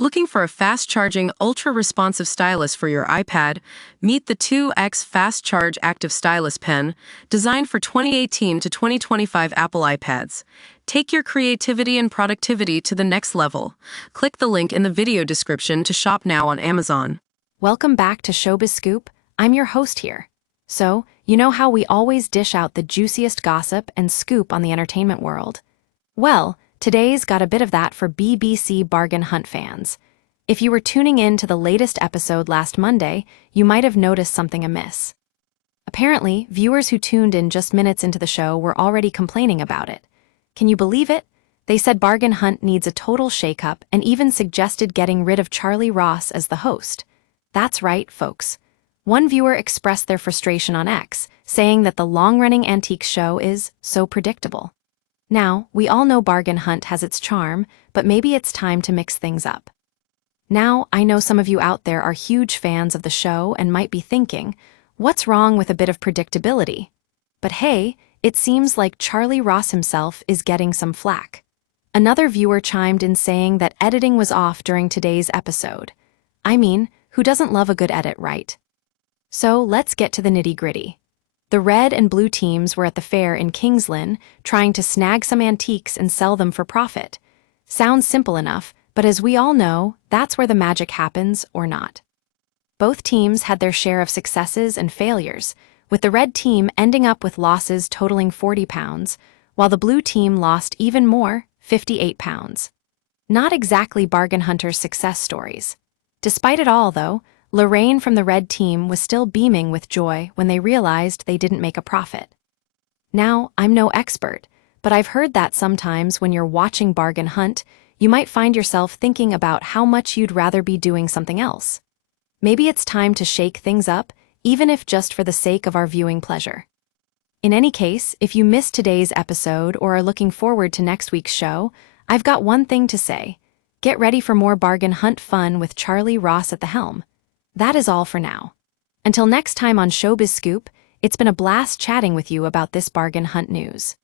Looking for a fast-charging, ultra-responsive stylus for your iPad? Meet the 2X Fast Charge Active Stylus Pen, designed for 2018 to 2025 Apple iPads. Take your creativity and productivity to the next level. Click the link in the video description to shop now on Amazon. Welcome back to Showbiz Scoop. I'm your host here. So, you know how we always dish out the juiciest gossip and scoop on the entertainment world? Well, today's got a bit of that for BBC Bargain Hunt fans. If you were tuning in to the latest episode last Monday, you might have noticed something amiss. Apparently, viewers who tuned in just minutes into the show were already complaining about it. Can you believe it? They said Bargain Hunt needs a total shakeup and even suggested getting rid of Charlie Ross as the host. That's right, folks. One viewer expressed their frustration on X, saying that the long-running antique show is so predictable. Now, we all know Bargain Hunt has its charm, but maybe it's time to mix things up. Now, I know some of you out there are huge fans of the show and might be thinking, what's wrong with a bit of predictability? But hey, it seems like Charlie Ross himself is getting some flack. Another viewer chimed in saying that editing was off during today's episode. I mean, who doesn't love a good edit, right? So let's get to the nitty-gritty. The red and blue teams were at the fair in Kings Lynn, trying to snag some antiques and sell them for profit. Sounds simple enough, but as we all know, that's where the magic happens, or not. Both teams had their share of successes and failures, with the red team ending up with losses totaling £40, while the blue team lost even more, £58. Not exactly bargain hunters' success stories. Despite it all, though, Lorraine from the red team was still beaming with joy when they realized they didn't make a profit. Now, I'm no expert, but I've heard that sometimes when you're watching Bargain Hunt, you might find yourself thinking about how much you'd rather be doing something else. Maybe it's time to shake things up, even if just for the sake of our viewing pleasure. In any case, if you missed today's episode or are looking forward to next week's show, I've got one thing to say. Get ready for more Bargain Hunt fun with Charlie Ross at the helm. That is all for now. Until next time on Showbiz Scoop, it's been a blast chatting with you about this Bargain Hunt news.